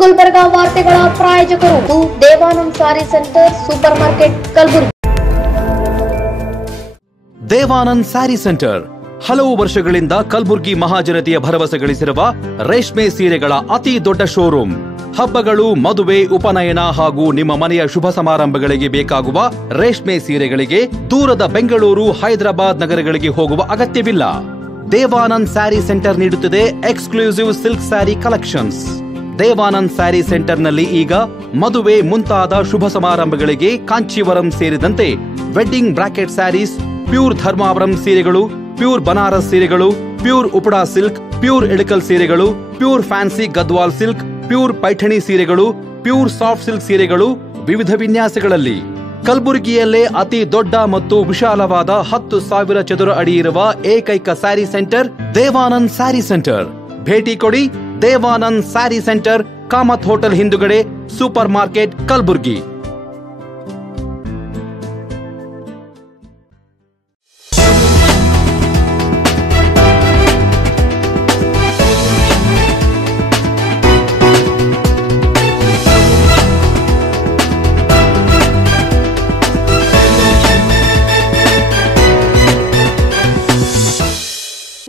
ಗುಲ್ಬರ್ಗಾ ವಾರ್ತೆಗಳ ಪ್ರಾಯೋಜಕರು Devanand sari centre super market Kalaburagi. Devanand sari centre ಹಲವು ವರ್ಷಗಳಿಂದ ಕಲಬುರಗಿ ಮಹಾಜನತೆಯ ಭರವಸೆ ಗಳಿಸಿರುವ ರೇಷ್ಮೆ ಸೀರೆಗಳ ಅತಿ ದೊಡ್ಡ ಶೋರೂಮ್. ಹಬ್ಬಗಳು, ಮದುವೆ, ಉಪನಯನ ಹಾಗೂ ನಿಮ್ಮ ಮನೆಯ ಶುಭ ಸಮಾರಂಭಗಳಿಗೆ ಬೇಕಾಗುವ ರೇಷ್ಮೆ ಸೀರೆಗಳಿಗೆ ದೂರದ ಬೆಂಗಳೂರು, ಹೈದರಾಬಾದ್ ನಗರಗಳಿಗೆ ಹೋಗುವ ಅಗತ್ಯವಿಲ್ಲ. ದೇವಾನಂದ್ ಸ್ಯಾರಿ ಸೆಂಟರ್ ನೀಡುತ್ತಿದೆ exclusive silk sari collections. Devanand sari ಸೆಂಟರ್ನಲ್ಲಿ ಈಗ ಮದುವೆ ಮುಂತಾದ ಶುಭ ಸಮಾರಂಭಗಳಿಗೆ ಕಾಂಚೀವರಂ ಸೇರಿದಂತೆ wedding brocade saris, pure Dharmavaram ಸೀರೆಗಳು, ಪ್ಯೂರ್ ಬನಾರಸ್ ಸೀರೆಗಳು, pure Uppada silk, pure Ilkal ಸೀರೆಗಳು, pure fancy Gadwal silk, pure Paithani ಸೀರೆಗಳು, ಪ್ಯೂರ್ ಸಾಫ್ಟ್ ಸಿಲ್ಕ್ ಸೀರೆಗಳು ವಿವಿಧ ವಿನ್ಯಾಸಗಳಲ್ಲಿ. ಕಲಬುರಗಿಯಲ್ಲೇ ಅತಿ ದೊಡ್ಡ ಮತ್ತು ವಿಶಾಲವಾದ 10,000 ಚದುರ ಅಡಿ ಇರುವ ಏಕೈಕ ಸ್ಯಾರಿ ಸೆಂಟರ್ ದೇವಾನಂದ್ ಸ್ಯಾರಿ ಸೆಂಟರ್. ಭೇಟಿ ಕೊಡಿ. ದೇವಾನಂದ್ ಸ್ಯಾರಿ ಸೆಂಟರ್, ಕಾಮತ್ ಹೋಟೆಲ್ ಹಿಂದುಗಡೆ, ಸೂಪರ್ ಮಾರ್ಕೆಟ್, ಕಲಬುರಗಿ.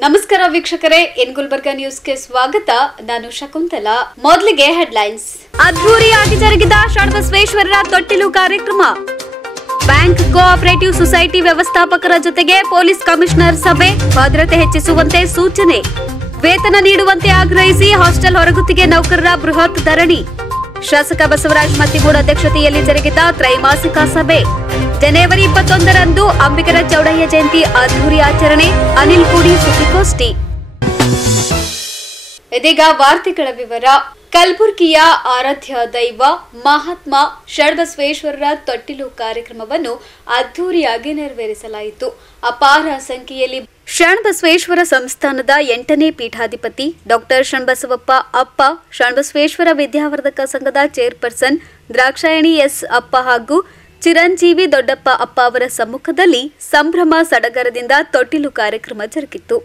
ನಮಸ್ಕಾರ ವೀಕ್ಷಕರೇ, ಎನ್ ಗುಲ್ಬರ್ಗಾ ನ್ಯೂಸ್ಗೆ ಸ್ವಾಗತ. ನಾನು ಶಕುಂತಲಾ. ಮೊದಲಿಗೆ ಹೆಡ್ಲೈನ್ಸ್. ಅದ್ಧೂರಿಯಾಗಿ ಜರುಗಿದ ಷಣ್ಬಸವೇಶ್ವರರ ತೊಟ್ಟಿಲು ಕಾರ್ಯಕ್ರಮ. ಬ್ಯಾಂಕ್ ಕೋಆಪರೇಟಿವ್ ಸೊಸೈಟಿ ವ್ಯವಸ್ಥಾಪಕರ ಜೊತೆಗೆ ಪೊಲೀಸ್ ಕಮಿಷನರ್ ಸಭೆ. ಭದ್ರತೆ ಹೆಚ್ಚಿಸುವಂತೆ ಸೂಚನೆ. ವೇತನ ನೀಡುವಂತೆ ಆಗ್ರಹಿಸಿ ಹಾಸ್ಟೆಲ್ ಹೊರಗುತ್ತಿಗೆ ನೌಕರರ ಬೃಹತ್ ಧರಣಿ. ಶಾಸಕ ಬಸವರಾಜ ಮತ್ತಿಗೂಡ ಅಧ್ಯಕ್ಷತೆಯಲ್ಲಿ ಜರುಗಿದ ತ್ರೈಮಾಸಿಕ ಸಭೆ. ಜನವರಿ 21ರಂದು ಅಂಬಿಗರ ಚೌಡಯ್ಯ ಜಯಂತಿ ಅದ್ಧೂರಿ ಆಚರಣೆ. ಅನಿಲ್ ಕೂಡಿ ಸುದ್ದಿಗೋಷ್ಠಿ. ಇದೀಗ ವಾರ್ತೆಗಳ ವಿವರ. ಕಲಬುರಗಿಯ ಆರಾಧ್ಯ ದೈವ ಮಹಾತ್ಮ ಷಣ್ಬಸವೇಶ್ವರರ ತೊಟ್ಟಿಲು ಕಾರ್ಯಕ್ರಮವನ್ನು ಅದ್ಧೂರಿಯಾಗಿ ನೆರವೇರಿಸಲಾಯಿತು. ಅಪಾರ ಸಂಖ್ಯೆಯಲ್ಲಿ ಷಣ್ಬಸವೇಶ್ವರ ಸಂಸ್ಥಾನದ 8ನೇ ಪೀಠಾಧಿಪತಿ ಡಾಕ್ಟರ್ ಷಣ್ಬಸವಪ್ಪ ಅಪ್ಪ, ಷಣ್ಬಸವೇಶ್ವರ ವಿದ್ಯಾವರ್ಧಕ ಸಂಘದ ಚೇರ್ಪರ್ಸನ್ ದ್ರಾಕ್ಷಾಯಣಿ ಎಸ್ ಅಪ್ಪ ಹಾಗೂ ಚಿರಂಜೀವಿ ದೊಡ್ಡಪ್ಪ ಅಪ್ಪ ಅವರ ಸಮ್ಮುಖದಲ್ಲಿ ಸಂಭ್ರಮ ಸಡಗರದಿಂದ ತೊಟ್ಟಿಲು ಕಾರ್ಯಕ್ರಮ ಜರುಗಿತು.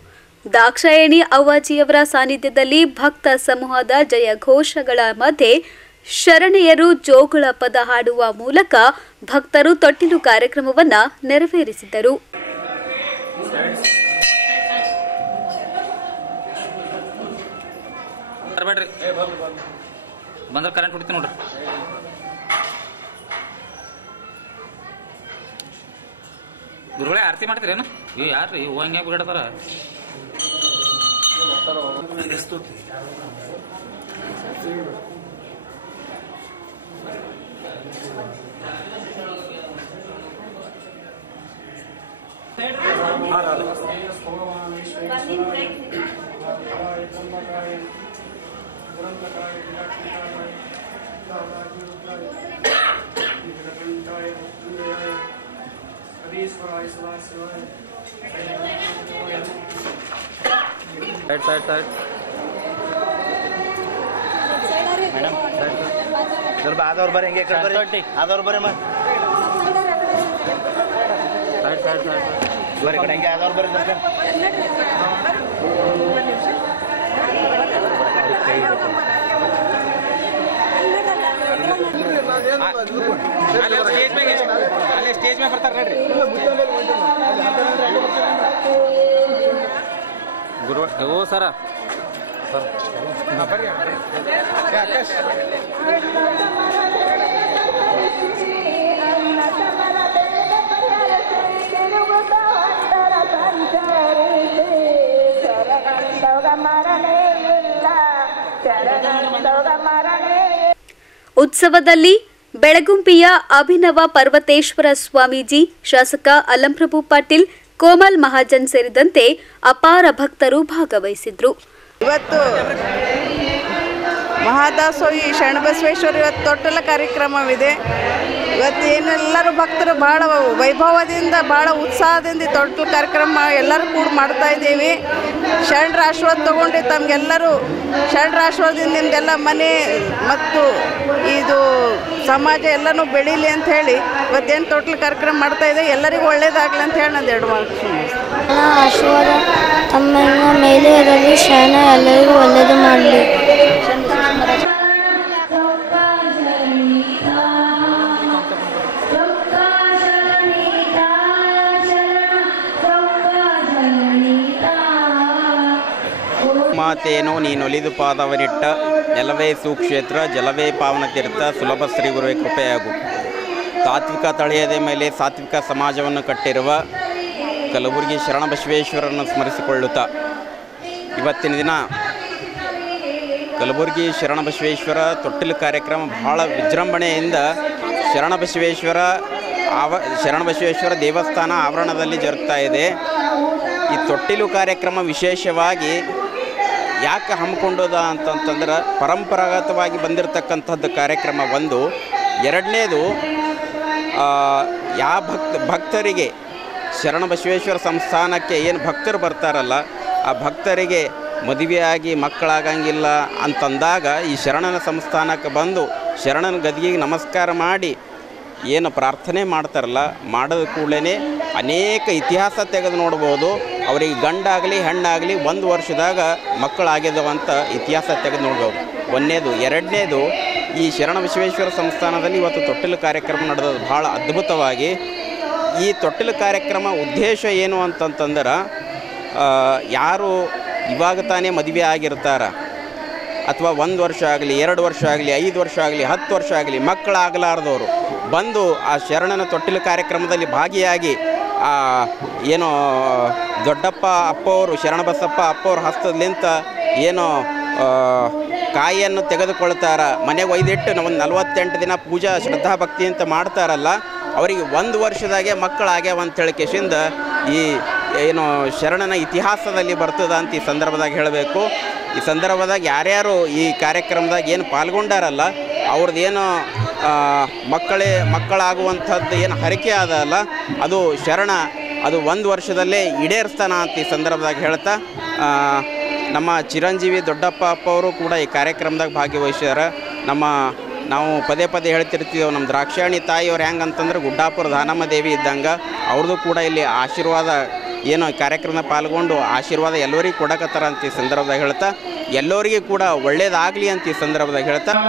ದಾಕ್ಷಾಯಣಿ ಅವ್ವಾಜಿಯವರ ಸಾನ್ನಿಧ್ಯದಲ್ಲಿ ಭಕ್ತ ಸಮೂಹದ ಜಯ ಘೋಷಗಳ ಮಧ್ಯೆ ಶರಣೆಯರು ಜೋಗುಳ ಪದ ಹಾಡುವ ಮೂಲಕ ಭಕ್ತರು ತೊಟ್ಟಿಲು ಕಾರ್ಯಕ್ರಮವನ್ನು ನೆರವೇರಿಸಿದರು. ಗುರುಗಳೇ ಆರತಿ ಮಾಡ್ತೀರೇನು? ಇವ್ ಯಾರ್ರಿ ಇವ್ ಹಂಗೆ ಬಿಡತಾರ? ಸೈಡ್ ಮೇಡಮ್, ಸ್ವಲ್ಪ ಆದವ್ರು ಬರ್ರಿ, ಹಿಂಗೆ ಆದವ್ರು ಬರ್ರಿ, ಸೈಡ್ ಬರ್ರಿ, ಕಡೆ ಹಿಂಗೆ ಆದವ್ರು ಬರ್ರಿ. ಅಲ್ಲೇ ಸ್ಟೇಜ್ ಮೇಲೆ ಬರ್ತಾರೆ ನೋಡ್ರಿ ಗುರು. ಓ ಸರ ಬರ್ರಿ. ಉತ್ಸವದಲ್ಲಿ ಬೆಳಗುಂಬಿಯ ಅಭಿನವ ಪರ್ವತೇಶ್ವರ ಸ್ವಾಮೀಜಿ, ಶಾಸಕ ಅಲ್ಲಂಪ್ರಭು ಪಾಟೀಲ್, ಕೋಮಲ್ ಮಹಾಜನ್ ಸೇರಿದಂತೆ ಅಪಾರ ಭಕ್ತರು ಭಾಗವಹಿಸಿದ್ರು. ಇವತ್ತು ಮಹಾದಾಸೋಹಿ ಶರಣಬಸವೇಶ್ವರ ಇವತ್ತು ತೊಟ್ಟಲ ಕಾರ್ಯಕ್ರಮವಿದೆ. ಇವತ್ತು ಏನೆಲ್ಲರೂ ಭಕ್ತರು ಭಾಳ ವೈಭವದಿಂದ, ಭಾಳ ಉತ್ಸಾಹದಿಂದ ತೊಟ್ಟಲ ಕಾರ್ಯಕ್ರಮ ಎಲ್ಲರೂ ಕೂಡ ಮಾಡ್ತಾ ಇದ್ದೀವಿ. ಶರಣರ ಆಶೀರ್ವಾದ ತೊಗೊಂಡು ತಮಗೆಲ್ಲರೂ ಶರಣರ ಆಶೀರ್ವಾದದಿಂದ ನಿಮ್ದೆಲ್ಲ ಮನೆ ಮತ್ತು ಇದು ಸಮಾಜ ಎಲ್ಲನೂ ಬೆಳೀಲಿ ಅಂತ ಹೇಳಿ ಇವತ್ತೇನು ತೊಟ್ಟಲ ಕಾರ್ಯಕ್ರಮ ಮಾಡ್ತಾ ಇದೆ. ಎಲ್ಲರಿಗೂ ಒಳ್ಳೇದಾಗಲಿ ಅಂತ ಹೇಳಿ ನಾನು 2 ಮಾತು ಆಶೀರ್ವಾದ ತಮ್ಮ ಮೇಲೆ ಇರಲಿ. ಶರಣ ಎಲ್ಲರಿಗೂ ಒಳ್ಳೆಯದು ಮಾಡಲಿ. ಮಾತೇನು ನೀನೊಲಿದು ಪಾದವನಿಟ್ಟ ನೆಲವೇ ಸುಕ್ಷೇತ್ರ ಜಲವೇ ಪಾವನ ತೀರ್ಥ ಸುಲಭ ಶ್ರೀ ಗುರುವೇ ಕೃಪೆಯಾಗು. ತಾತ್ವಿಕ ತಳೆಯದ ಮೇಲೆ ಸಾತ್ವಿಕ ಸಮಾಜವನ್ನು ಕಟ್ಟಿರುವ ಕಲಬುರಗಿ ಶರಣಬಸವೇಶ್ವರನ್ನು ಸ್ಮರಿಸಿಕೊಳ್ಳುತ್ತಾ ಇವತ್ತಿನ ದಿನ ಕಲಬುರಗಿ ಶರಣಬಸವೇಶ್ವರ ತೊಟ್ಟಿಲು ಕಾರ್ಯಕ್ರಮ ಬಹಳ ವಿಜೃಂಭಣೆಯಿಂದ ಶರಣಬಸವೇಶ್ವರ ದೇವಸ್ಥಾನ ಆವರಣದಲ್ಲಿ ಜರುಗ್ತಾ ಇದೆ. ಈ ತೊಟ್ಟಿಲು ಕಾರ್ಯಕ್ರಮ ವಿಶೇಷವಾಗಿ ಯಾಕೆ ಹಮ್ಮಿಕೊಂಡದ ಅಂತಂತಂದ್ರೆ ಪರಂಪರಾಗತವಾಗಿ ಬಂದಿರತಕ್ಕಂಥದ್ದು ಕಾರ್ಯಕ್ರಮ ಒಂದು. ಎರಡನೇದು ಯಾವ ಭಕ್ತರಿಗೆ ಶರಣಬಸವೇಶ್ವರ ಸಂಸ್ಥಾನಕ್ಕೆ ಏನು ಭಕ್ತರು ಬರ್ತಾರಲ್ಲ ಆ ಭಕ್ತರಿಗೆ ಮದುವೆಯಾಗಿ ಮಕ್ಕಳಾಗಂಗಿಲ್ಲ ಅಂತಂದಾಗ ಈ ಶರಣನ ಸಂಸ್ಥಾನಕ್ಕೆ ಬಂದು ಶರಣನ ಗದಿಗೆ ನಮಸ್ಕಾರ ಮಾಡಿ ಏನು ಪ್ರಾರ್ಥನೆ ಮಾಡ್ತಾರಲ್ಲ ಮಾಡಿದ ಕೂಡಲೇ ಅನೇಕ ಇತಿಹಾಸ ತೆಗೆದು ನೋಡ್ಬೋದು. ಅವರಿಗೆ ಗಂಡಾಗಲಿ ಹೆಣ್ಣಾಗಲಿ 1 ವರ್ಷದಾಗ ಮಕ್ಕಳಾಗಿದ್ದವಂತ ಇತಿಹಾಸ ತೆಗೆದು ನೋಡ್ಬೋದು. ಒಂದನೇದು. ಎರಡನೇದು, ಈ ಶರಣಬಸವೇಶ್ವರ ಸಂಸ್ಥಾನದಲ್ಲಿ ಇವತ್ತು ತೊಟ್ಟಿಲು ಕಾರ್ಯಕ್ರಮ ನಡೆದದ್ದು ಭಾಳ ಅದ್ಭುತವಾಗಿ. ಈ ತೊಟ್ಟಿಲು ಕಾರ್ಯಕ್ರಮ ಉದ್ದೇಶ ಏನು ಅಂತಂತಂದ್ರೆ ಯಾರು ಇವಾಗ ತಾನೇ ಮದುವೆ ಆಗಿರ್ತಾರ ಅಥವಾ 1 ವರ್ಷ ಆಗಲಿ 2 ವರ್ಷ ಆಗಲಿ 5 ವರ್ಷ ಆಗಲಿ 10 ವರ್ಷ ಆಗಲಿ ಮಕ್ಕಳಾಗಲಾರ್ದವರು ಬಂದು ಆ ಶರಣನ ತೊಟ್ಟಿಲು ಕಾರ್ಯಕ್ರಮದಲ್ಲಿ ಭಾಗಿಯಾಗಿ ಏನೋ ದೊಡ್ಡಪ್ಪ ಅಪ್ಪವರು ಶರಣಬಸಪ್ಪ ಅಪ್ಪವ್ರ ಹಸ್ತದಲ್ಲಿಂತ ಏನೋ ಕಾಯಿಯನ್ನು ತೆಗೆದುಕೊಳ್ತಾರ, ಮನೆಗೆ ಒಯ್ದಿಟ್ಟು ಒಂದು 48 ದಿನ ಪೂಜಾ ಶ್ರದ್ಧಾ ಭಕ್ತಿ ಅಂತ ಮಾಡ್ತಾರಲ್ಲ ಅವರಿಗೆ 1 ವರ್ಷದಾಗೆ ಮಕ್ಕಳಾಗ್ಯಾವ ಅಂತೇಳಿ ಕೇಸಿಂದ ಈ ಏನು ಶರಣನ ಇತಿಹಾಸದಲ್ಲಿ ಬರ್ತದ ಅಂತ ಈ ಸಂದರ್ಭದಾಗ ಹೇಳಬೇಕು. ಈ ಸಂದರ್ಭದಾಗ ಯಾರ್ಯಾರು ಈ ಕಾರ್ಯಕ್ರಮದಾಗ ಏನು ಪಾಲ್ಗೊಂಡಾರಲ್ಲ ಅವ್ರದ್ದೇನು ಮಕ್ಕಳಾಗುವಂಥದ್ದು ಏನು ಹರಕೆ ಅದಲ್ಲ ಅದು ಶರಣ ಅದು 1 ವರ್ಷದಲ್ಲೇ ಈಡೇರಿಸ್ತಾನ ಅಂತ ಈ ಸಂದರ್ಭದಾಗ ಹೇಳ್ತಾ ನಮ್ಮ ಚಿರಂಜೀವಿ ದೊಡ್ಡಪ್ಪ ಅಪ್ಪವರು ಕೂಡ ಈ ಕಾರ್ಯಕ್ರಮದಾಗ ಭಾಗವಹಿಸ್ಯಾರ. ನಾವು ಪದೇ ಪದೇ ಹೇಳ್ತಿರ್ತೀವಿ, ನಮ್ಮ ದ್ರಾಕ್ಷಾಯಣಿ ತಾಯಿಯವ್ರು ಹೆಂಗಂತಂದ್ರೆ ಗುಡ್ಡಾಪುರ ದಾನಮ್ಮ ದೇವಿ ಇದ್ದಂಗೆ ಅವ್ರದ್ದು ಕೂಡ ಇಲ್ಲಿ ಆಶೀರ್ವಾದ ಏನು ಕಾರ್ಯಕ್ರಮದಾಗ ಪಾಲ್ಗೊಂಡು ಆಶೀರ್ವಾದ ಎಲ್ಲರಿಗೂ ಕೊಡಕತ್ತಾರ ಅಂತ ಈ ಸಂದರ್ಭದಾಗ ಹೇಳ್ತಾ ಎಲ್ಲರಿಗೂ ಕೂಡ ಒಳ್ಳೇದಾಗಲಿ ಅಂತ ಈ ಸಂದರ್ಭದಾಗ ಹೇಳ್ತಾ वे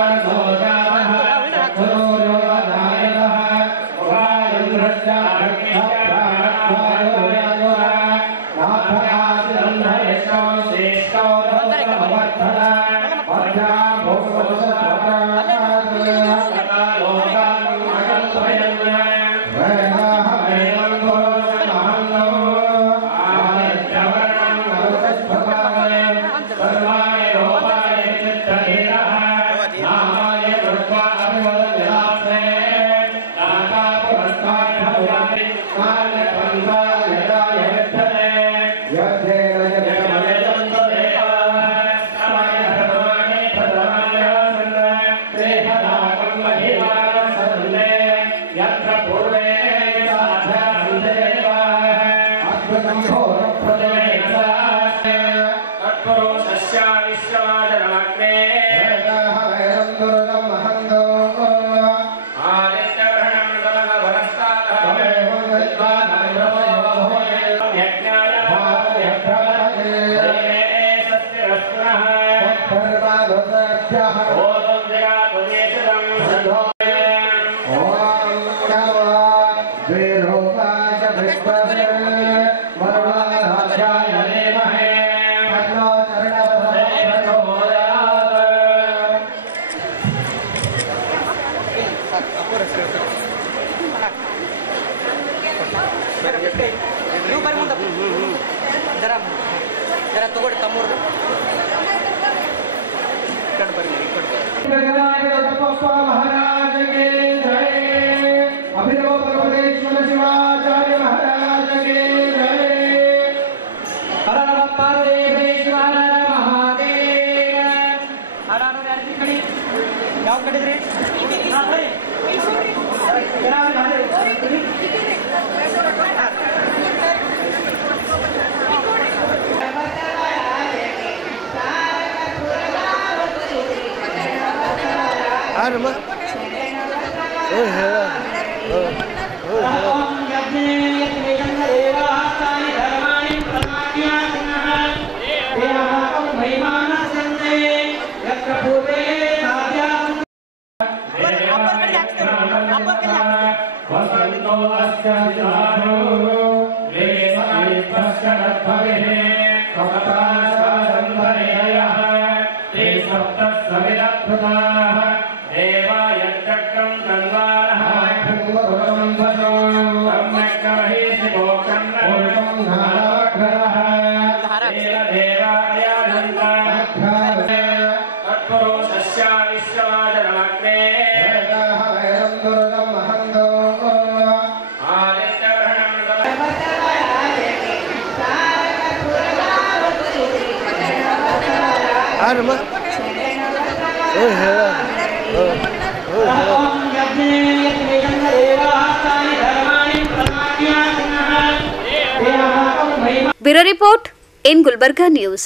bureau report in Gulbarga news.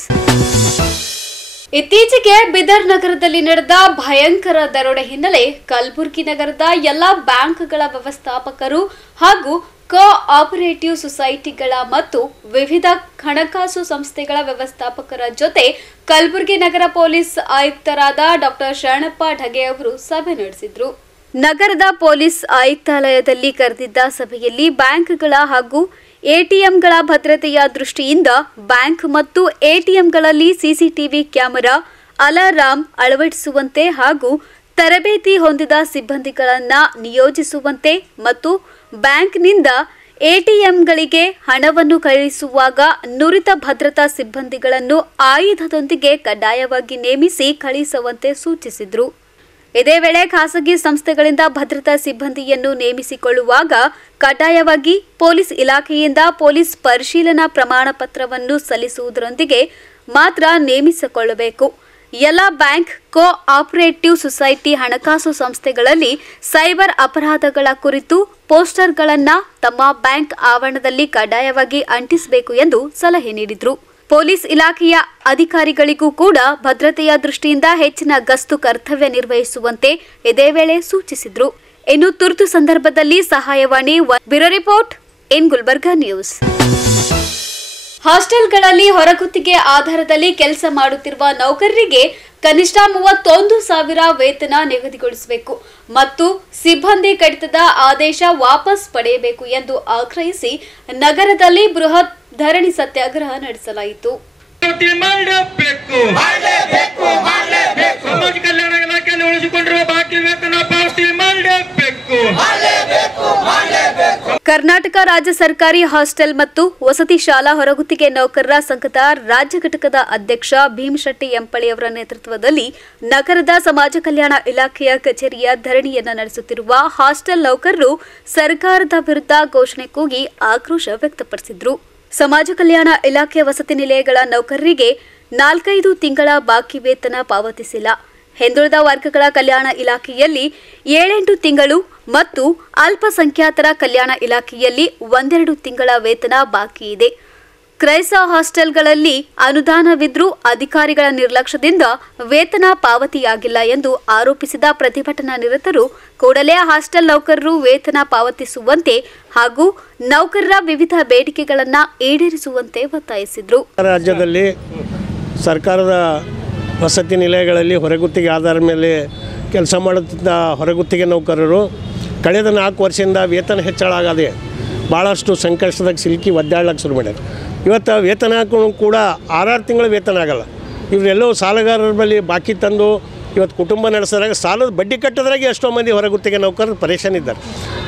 ಇತ್ತೀಚೆಗೆ ಬಿದರ್ ನಗರದಲ್ಲಿ ನಡೆದ ಭಯಂಕರ ದರೋಡೆ ಹಿನ್ನೆಲೆ ಕಲಬುರಗಿ ನಗರದ ಎಲ್ಲಾ ಬ್ಯಾಂಕ್ಗಳ ವ್ಯವಸ್ಥಾಪಕರು ಹಾಗೂ ಕೋಆಪರೇಟಿವ್ ಸೊಸೈಟಿಗಳ ಮತ್ತು ವಿವಿಧ ಹಣಕಾಸು ಸಂಸ್ಥೆಗಳ ವ್ಯವಸ್ಥಾಪಕರ ಜೊತೆ ಕಲಬುರಗಿ ನಗರ ಪೊಲೀಸ್ ಆಯುಕ್ತರಾದ ಡಾಕ್ಟರ್ ಶರಣಪ್ಪ ಢಗೆ ಅವರು ಸಭೆ ನಡೆಸಿದ್ರು. ನಗರದ ಪೊಲೀಸ್ ಆಯುಕ್ತಾಲಯದಲ್ಲಿ ಕರೆದಿದ್ದ ಸಭೆಯಲ್ಲಿ ಬ್ಯಾಂಕ್ಗಳ ಹಾಗೂ ಎಟಿಎಂಗಳ ಭದ್ರತೆಯ ದೃಷ್ಟಿಯಿಂದ ಬ್ಯಾಂಕ್ ಮತ್ತು ಎಟಿಎಂಗಳಲ್ಲಿ ಸಿಸಿಟಿವಿ ಕ್ಯಾಮೆರಾ, ಅಲಾರಾಂ ಅಳವಡಿಸುವಂತೆ ಹಾಗೂ ತರಬೇತಿ ಹೊಂದಿದ ಸಿಬ್ಬಂದಿಗಳನ್ನು ನಿಯೋಜಿಸುವಂತೆ ಮತ್ತು ಬ್ಯಾಂಕ್ನಿಂದ ಎಟಿಎಂಗಳಿಗೆ ಹಣವನ್ನು ಕಳುಹಿಸುವಾಗ ನುರಿತ ಭದ್ರತಾ ಸಿಬ್ಬಂದಿಗಳನ್ನು ಆಯುಧದೊಂದಿಗೆ ಕಡ್ಡಾಯವಾಗಿ ನೇಮಿಸಿ ಕಳುಹಿಸುವಂತೆ ಸೂಚಿಸಿದರು. ಇದೇ ವೇಳೆ ಖಾಸಗಿ ಸಂಸ್ಥೆಗಳಿಂದ ಭದ್ರತಾ ಸಿಬ್ಬಂದಿಯನ್ನು ನೇಮಿಸಿಕೊಳ್ಳುವಾಗ ಕಡ್ಡಾಯವಾಗಿ ಪೊಲೀಸ್ ಇಲಾಖೆಯಿಂದ ಪೊಲೀಸ್ ಪರಿಶೀಲನಾ ಪ್ರಮಾಣ ಪತ್ರವನ್ನು ಸಲ್ಲಿಸುವುದರೊಂದಿಗೆ ಮಾತ್ರ ನೇಮಿಸಿಕೊಳ್ಳಬೇಕು. ಎಲ್ಲ ಬ್ಯಾಂಕ್, ಕೋಆಪರೇಟಿವ್ ಸೊಸೈಟಿ ಹಣಕಾಸು ಸಂಸ್ಥೆಗಳಲ್ಲಿ ಸೈಬರ್ ಅಪರಾಧಗಳ ಕುರಿತು ಪೋಸ್ಟರ್ಗಳನ್ನು ತಮ್ಮ ಬ್ಯಾಂಕ್ ಆವರಣದಲ್ಲಿ ಕಡ್ಡಾಯವಾಗಿ ಅಂಟಿಸಬೇಕು ಎಂದು ಸಲಹೆ ನೀಡಿದರು. ಪೊಲೀಸ್ ಇಲಾಖೆಯ ಅಧಿಕಾರಿಗಳಿಗೂ ಕೂಡ ಭದ್ರತೆಯ ದೃಷ್ಟಿಯಿಂದ ಹೆಚ್ಚಿನ ಗಸ್ತು ಕರ್ತವ್ಯ ನಿರ್ವಹಿಸುವಂತೆ ಇದೇ ವೇಳೆ ಸೂಚಿಸಿದರು. ಇನ್ನು ತುರ್ತು ಸಂದರ್ಭದಲ್ಲಿ ಸಹಾಯವಾಣಿ. Bureau report in Gulbarga news. ಹಾಸ್ಟೆಲ್ಗಳಲ್ಲಿ ಹೊರಗುತ್ತಿಗೆ ಆಧಾರದಲ್ಲಿ ಕೆಲಸ ಮಾಡುತ್ತಿರುವ ನೌಕರರಿಗೆ ಕನಿಷ್ಠ 31,000 ವೇತನ ನಿಗದಿಗೊಳಿಸಬೇಕು ಮತ್ತು ಸಿಬ್ಬಂದಿ ಕಡಿತದ ಆದೇಶ ವಾಪಸ್ ಪಡೆಯಬೇಕು ಎಂದು ಆಗ್ರಹಿಸಿ ನಗರದಲ್ಲಿ ಬೃಹತ್ ಧರಣಿ ಸತ್ಯಾಗ್ರಹ ನಡೆಸಲಾಯಿತು. ಸಮಾಜ ಕಲ್ಯಾಣ ಇಲಾಖೆಯಲ್ಲಿ ಉಳಿಸಿಕೊಂಡಿರುವ ಬಾಕಿ ವೇತನ ಪಾವತಿ ಮಾಡಲೇಬೇಕು. ಕರ್ನಾಟಕ ರಾಜ್ಯ ಸರ್ಕಾರಿ ಹಾಸ್ಟೆಲ್ ಮತ್ತು ವಸತಿ ಶಾಲಾ ಹೊರಗುತ್ತಿಗೆ ನೌಕರರ ಸಂಘದ ರಾಜ್ಯ ಘಟಕದ ಅಧ್ಯಕ್ಷ ಭೀಮಶೆಟ್ಟಿ ಎಂಪಳಿ ಅವರ ನೇತೃತ್ವದಲ್ಲಿ ನಗರದ ಸಮಾಜ ಕಲ್ಯಾಣ ಇಲಾಖೆಯ ಕಚೇರಿಯ ಧರಣಿಯನ್ನು ನಡೆಸುತ್ತಿರುವ ಹಾಸ್ಟೆಲ್ ನೌಕರರು ಸರ್ಕಾರದ ವಿರುದ್ಧ ಘೋಷಣೆ ಕೂಗಿ ಆಕ್ರೋಶ ವ್ಯಕ್ತಪಡಿಸಿದರು. ಸಮಾಜ ಕಲ್ಯಾಣ ಇಲಾಖೆ ವಸತಿ ನಿಲಯಗಳ ನೌಕರರಿಗೆ 4-5 ತಿಂಗಳ ಬಾಕಿ ವೇತನ ಪಾವತಿಸಿಲ್ಲ. ಹಿಂದುಳಿದ ವರ್ಗಗಳ ಕಲ್ಯಾಣ ಇಲಾಖೆಯಲ್ಲಿ 7-8 ತಿಂಗಳು ಮತ್ತು ಅಲ್ಪಸಂಖ್ಯಾತರ ಕಲ್ಯಾಣ ಇಲಾಖೆಯಲ್ಲಿ 1-2 ತಿಂಗಳ ವೇತನ ಬಾಕಿ ಇದೆ. ಕ್ರೈಸ್ತ ಹಾಸ್ಟೆಲ್ಗಳಲ್ಲಿ ಅನುದಾನವಿದ್ರೂ ಅಧಿಕಾರಿಗಳ ನಿರ್ಲಕ್ಷ್ಯದಿಂದ ವೇತನ ಪಾವತಿಯಾಗಿಲ್ಲ ಎಂದು ಆರೋಪಿಸಿದ ಪ್ರತಿಭಟನಾ ನಿರತರು ಕೂಡಲೇ ಹಾಸ್ಟೆಲ್ ನೌಕರರು ವೇತನ ಪಾವತಿಸುವಂತೆ ಹಾಗೂ ನೌಕರರ ವಿವಿಧ ಬೇಡಿಕೆಗಳನ್ನು ಈಡೇರಿಸುವಂತೆ ಒತ್ತಾಯಿಸಿದರು. ರಾಜ್ಯದಲ್ಲಿ ಸರ್ಕಾರದ ವಸತಿ ನಿಲಯಗಳಲ್ಲಿ ಹೊರಗುತ್ತಿಗೆ ಆಧಾರದ ಮೇಲೆ ಕೆಲಸ ಮಾಡುತ್ತಿದ್ದ ಹೊರಗುತ್ತಿಗೆ ನೌಕರರು ಕಳೆದ 4 ವರ್ಷದಿಂದ ವೇತನ ಹೆಚ್ಚಳ ಆಗದೆ ಭಾಳಷ್ಟು ಸಂಕಷ್ಟದಾಗ ಸಿಲುಕಿ ಒದ್ದಾಡ್ಲಿಕ್ಕೆ ಶುರು ಮಾಡ್ಯಾರ. ಇವತ್ತು ವೇತನ ಕೂಡ 6 ತಿಂಗಳ ವೇತನ ಆಗಲ್ಲ. ಇವರೆಲ್ಲೋ ಸಾಲಗಾರರ ಬಳಿ ಬಾಕಿ ತಂದು ಇವತ್ತು ಕುಟುಂಬ ನಡೆಸಿದಾಗ ಸಾಲದ ಬಡ್ಡಿ ಕಟ್ಟೋದ್ರಾಗೆ ಎಷ್ಟೋ ಮಂದಿ ಹೊರಗುತ್ತಿಗೆ ನೌಕರರು ಪರೇಶಾನ್ ಇದ್ದಾರೆ.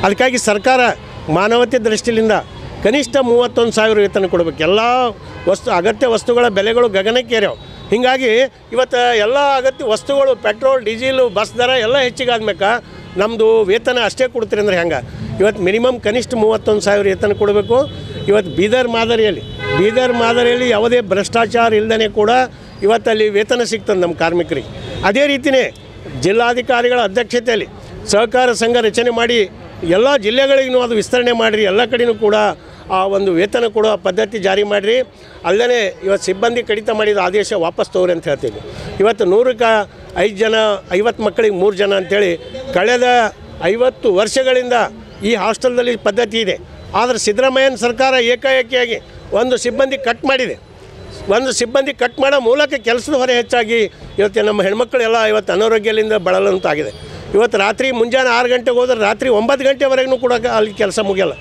ಅದಕ್ಕಾಗಿ ಸರ್ಕಾರ ಮಾನವತೆ ದೃಷ್ಟಿಯಿಂದ ಕನಿಷ್ಠ 31,000 ವೇತನ ಕೊಡಬೇಕು. ಎಲ್ಲ ಅಗತ್ಯ ವಸ್ತುಗಳ ಬೆಲೆಗಳು ಗಗನಕ್ಕೇರ್ಯಾವ. ಹೀಗಾಗಿ ಇವತ್ತು ಎಲ್ಲ ಅಗತ್ಯ ವಸ್ತುಗಳು ಪೆಟ್ರೋಲ್, ಡೀಸೆಲು, ಬಸ್ ದರ ಎಲ್ಲ ಹೆಚ್ಚಿಗಾದ್ಮೇಲೆ ನಮ್ಮದು ವೇತನ ಅಷ್ಟೇ ಕೊಡ್ತೀರಿ ಅಂದರೆ ಹೆಂಗೆ? ಇವತ್ತು ಮಿನಿಮಮ್ ಕನಿಷ್ಠ 31,000 ವೇತನ ಕೊಡಬೇಕು. ಇವತ್ತು ಬೀದರ್ ಮಾದರಿಯಲ್ಲಿ ಯಾವುದೇ ಭ್ರಷ್ಟಾಚಾರ ಇಲ್ಲದೇ ಕೂಡ ಇವತ್ತಲ್ಲಿ ವೇತನ ಸಿಗ್ತದೆ ನಮ್ಮ ಕಾರ್ಮಿಕರಿಗೆ. ಅದೇ ರೀತಿಯೇ ಜಿಲ್ಲಾಧಿಕಾರಿಗಳ ಅಧ್ಯಕ್ಷತೆಯಲ್ಲಿ ಸಹಕಾರ ಸಂಘ ರಚನೆ ಮಾಡಿ ಎಲ್ಲ ಜಿಲ್ಲೆಗಳಿಗೂ ಅದು ವಿಸ್ತರಣೆ ಮಾಡಿರಿ. ಎಲ್ಲ ಕಡೆಯೂ ಕೂಡ ಆ ಒಂದು ವೇತನ ಕೊಡೋ ಪದ್ಧತಿ ಜಾರಿ ಮಾಡಿರಿ. ಅಲ್ಲದೆ ಇವತ್ತು ಸಿಬ್ಬಂದಿ ಕಡಿತ ಮಾಡಿದ ಆದೇಶ ವಾಪಸ್ ತಗೋರಿ ಅಂತ ಹೇಳ್ತೀವಿ. ಇವತ್ತು 100ಕ್ಕೆ 5 ಜನ, 50 ಮಕ್ಕಳಿಗೆ 3 ಜನ ಅಂಥೇಳಿ ಕಳೆದ 50 ವರ್ಷಗಳಿಂದ ಈ ಹಾಸ್ಟೆಲ್ದಲ್ಲಿ ಪದ್ಧತಿ ಇದೆ. ಆದರೆ ಸಿದ್ದರಾಮಯ್ಯನ ಸರ್ಕಾರ ಏಕಾಏಕಿಯಾಗಿ ಒಂದು ಸಿಬ್ಬಂದಿ ಕಟ್ ಮಾಡಿದೆ. ಒಂದು ಸಿಬ್ಬಂದಿ ಕಟ್ ಮಾಡೋ ಮೂಲಕ ಕೆಲಸದ ಹೊರೆ ಹೆಚ್ಚಾಗಿ ಇವತ್ತು ನಮ್ಮ ಹೆಣ್ಮಕ್ಳೆಲ್ಲ ಇವತ್ತು ಅನಾರೋಗ್ಯದಿಂದ ಬಳಲಂತಾಗಿದೆ. ಇವತ್ತು ರಾತ್ರಿ ಮುಂಜಾನೆ 6 ಗಂಟೆಗೆ ಹೋದ್ರೆ ರಾತ್ರಿ 9 ಗಂಟೆವರೆಗೂ ಕೂಡ ಅಲ್ಲಿ ಕೆಲಸ ಮುಗಿಯಲ್ಲ.